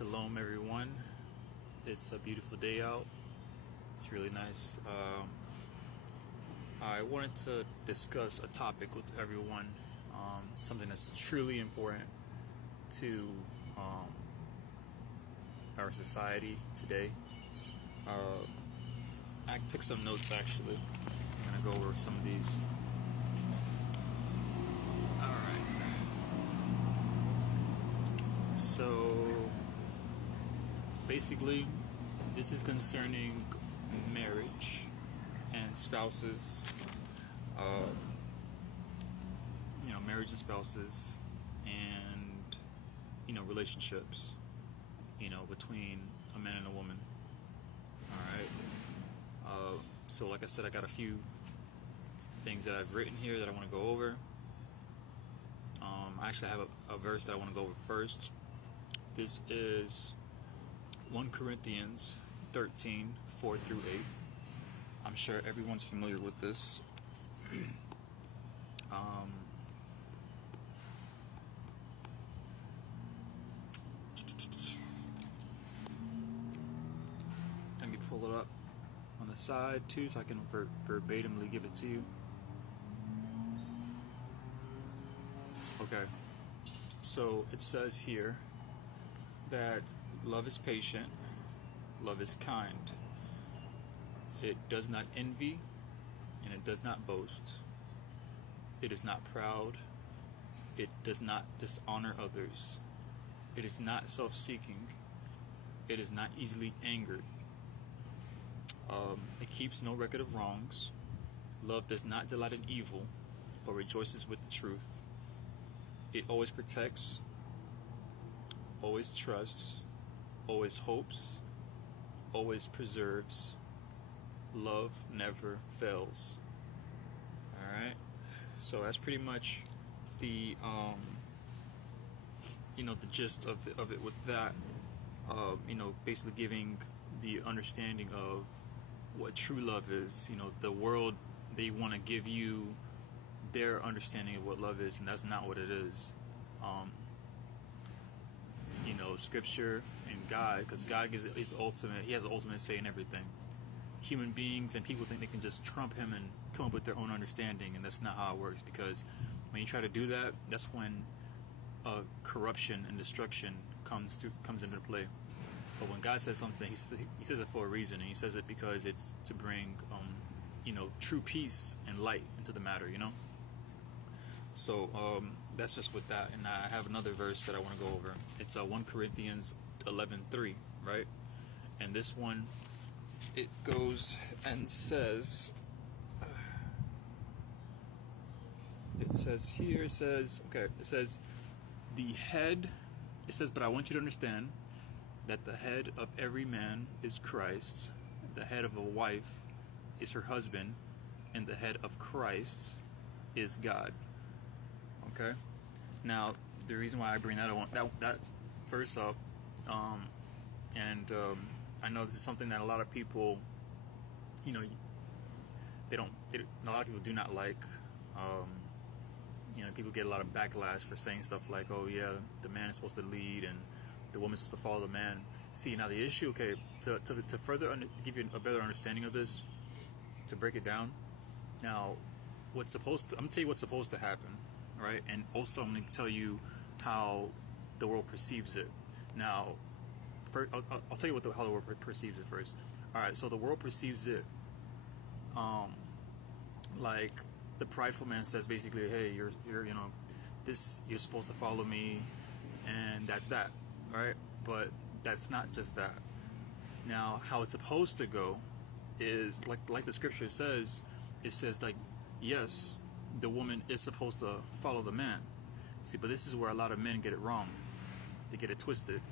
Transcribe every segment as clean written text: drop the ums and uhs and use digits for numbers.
Shalom, everyone. It's a beautiful day out. It's really nice. I wanted to discuss a topic with everyone, something that's truly important to our society today. I took some notes actually. I'm going to go over some of these. Alright. So, basically, this is concerning marriage and spouses. Marriage and spouses, and relationships. Between a man and a woman. All right. So, like I said, I got a few things that I've written here that I want to go over. I actually have a verse that I want to go over first. This is 1 Corinthians 13, 4 through 8. I'm sure everyone's familiar with this. Let me pull it up on the side too so I can verbatimly give it to you. Okay. So it says here that love is patient, love is kind. It does not envy, and it does not boast. It is not proud. It does not dishonor others. It is not self-seeking. It is not easily angered. It keeps no record of wrongs. Love does not delight in evil, but rejoices with the truth. It always protects, always trusts, always hopes, always preserves. Love never fails. Alright? So that's pretty much the the gist of it with that. Basically giving the understanding of what true love is. The world, they want to give you their understanding of what love is, and that's not what it is. Scripture and God, because God gives the ultimate. He has the ultimate say in everything. Human beings and people think they can just trump him and come up with their own understanding, and that's not how it works. Because when you try to do that, that's when corruption and destruction comes into play. But when God says something, he says it for a reason, and he says it because it's to bring true peace and light into the matter. So that's just with that. And I have another verse that I want to go over. It's 1 Corinthians 11:3, right? And this one, it goes and says, the head, it says, but I want you to understand that the head of every man is Christ, the head of a wife is her husband, and the head of Christ is God. Okay? Now, the reason why I bring that verse up, I know this is something that a lot of people, a lot of people do not like. People get a lot of backlash for saying stuff like, oh yeah, the man is supposed to lead and the woman's supposed to follow the man. See, now the issue, okay, to further give you a better understanding of this, to break it down. Now, I'm going to tell you what's supposed to happen, right? And also I'm going to tell you how the world perceives it. Now, first, I'll tell you how the world perceives it first. All right, so the world perceives it like the prideful man says basically, hey, you're supposed to follow me, and that's that, right? But that's not just that. Now, how it's supposed to go is like the scripture says. It says, like, yes, the woman is supposed to follow the man. See, but this is where a lot of men get it wrong. They get it twisted,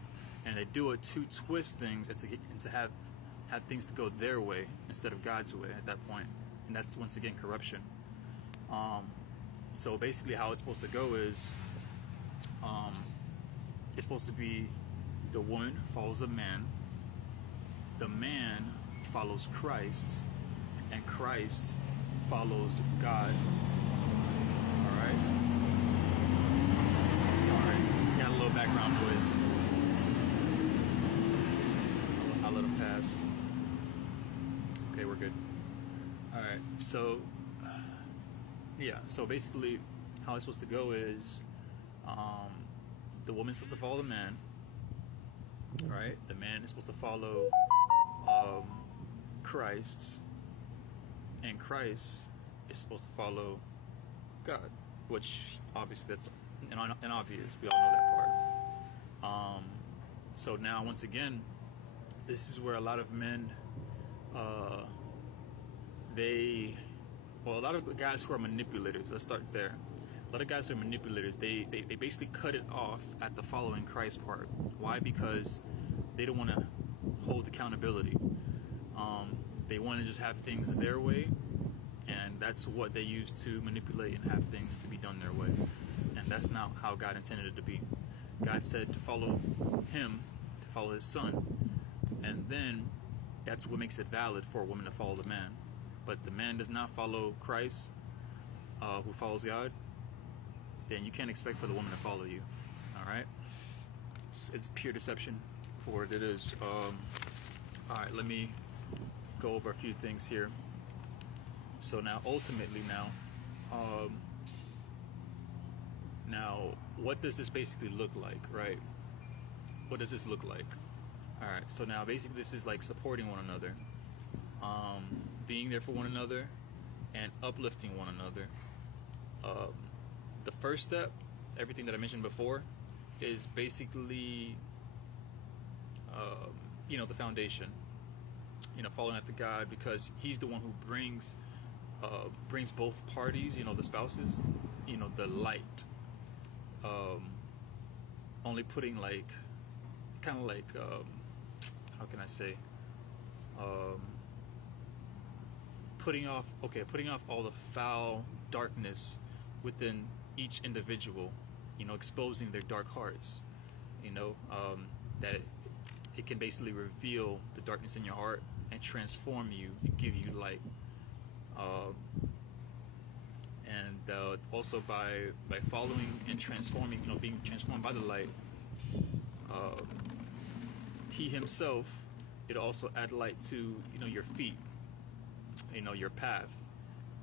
and they do it to twist things and to have things to go their way instead of God's way at that point. And that's once again corruption. So basically how it's supposed to go is it's supposed to be the woman follows the man follows Christ, and Christ follows God. Alright? Sorry, got a little background noise. pass. Okay, we're good. All right. So, yeah. So basically, how it's supposed to go is, the woman's supposed to follow the man, right? The man is supposed to follow Christ, and Christ is supposed to follow God, which obviously that's an obvious. We all know that part. So now, once again, this is where a lot of men, a lot of guys who are manipulators. Let's start there. A lot of guys who are manipulators, they basically cut it off at the following Christ part. Why? Because they don't want to hold accountability. They want to just have things their way, and that's what they use to manipulate and have things to be done their way. And that's not how God intended it to be. God said to follow Him, to follow His Son, and then that's what makes it valid for a woman to follow the man. But the man does not follow Christ, who follows God, then you can't expect for the woman to follow you. All right? It's pure deception for what it is. All right, let me go over a few things here. So now, ultimately, now, what does this basically look like, right? What does this look like? All right, so now, basically, this is like supporting one another, being there for one another, and uplifting one another. The first step, everything that I mentioned before, is basically, the foundation. Following after God, because He's the one who brings both parties, the spouses, the light. Only putting kind of like, how can I say, putting off all the foul darkness within each individual, exposing their dark hearts, that it can basically reveal the darkness in your heart and transform you and give you light. And also by following and transforming, being transformed by the light, He Himself, it'll also add light to, your feet, your path,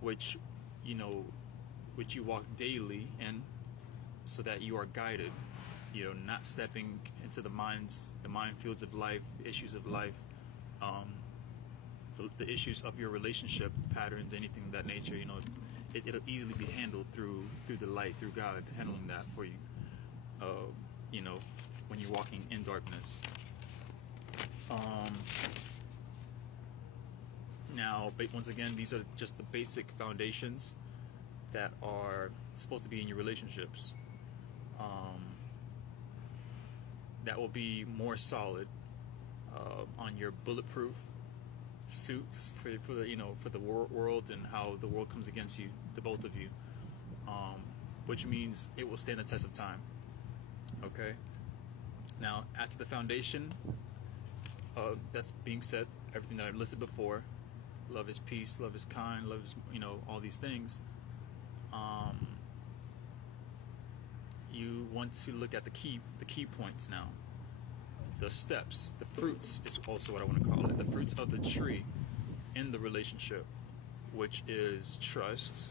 which you walk daily in, so that you are guided, not stepping into the minefields of life, the issues of life, the issues of your relationship patterns, anything of that nature. It'll easily be handled through the light, through God handling that for you. When you're walking in darkness. Now, once again, these are just the basic foundations that are supposed to be in your relationships. That will be more solid on your bulletproof suits for the world and how the world comes against you, the both of you, which means it will stand the test of time. Okay. Now, after the foundation, that's being said, everything that I've listed before, love is peace, love is kind, love is, all these things. You want to look at the key points now. The steps, the fruits is also what I want to call it. The fruits of the tree in the relationship, which is trust,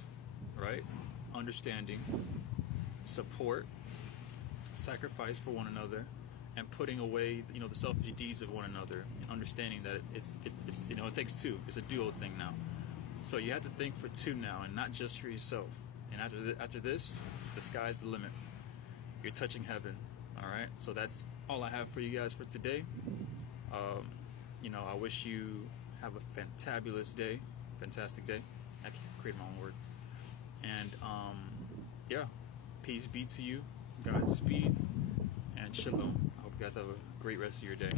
right? Understanding, support, sacrifice for one another, and putting away, the selfish deeds of one another, and understanding that it's it takes two. It's a duo thing now. So you have to think for two now, and not just for yourself. And after this, the sky's the limit. You're touching heaven. All right. So that's all I have for you guys for today. I wish you have a fantabulous day, fantastic day. I can create my own word. And peace be to you, Godspeed, and shalom. I hope you guys have a great rest of your day.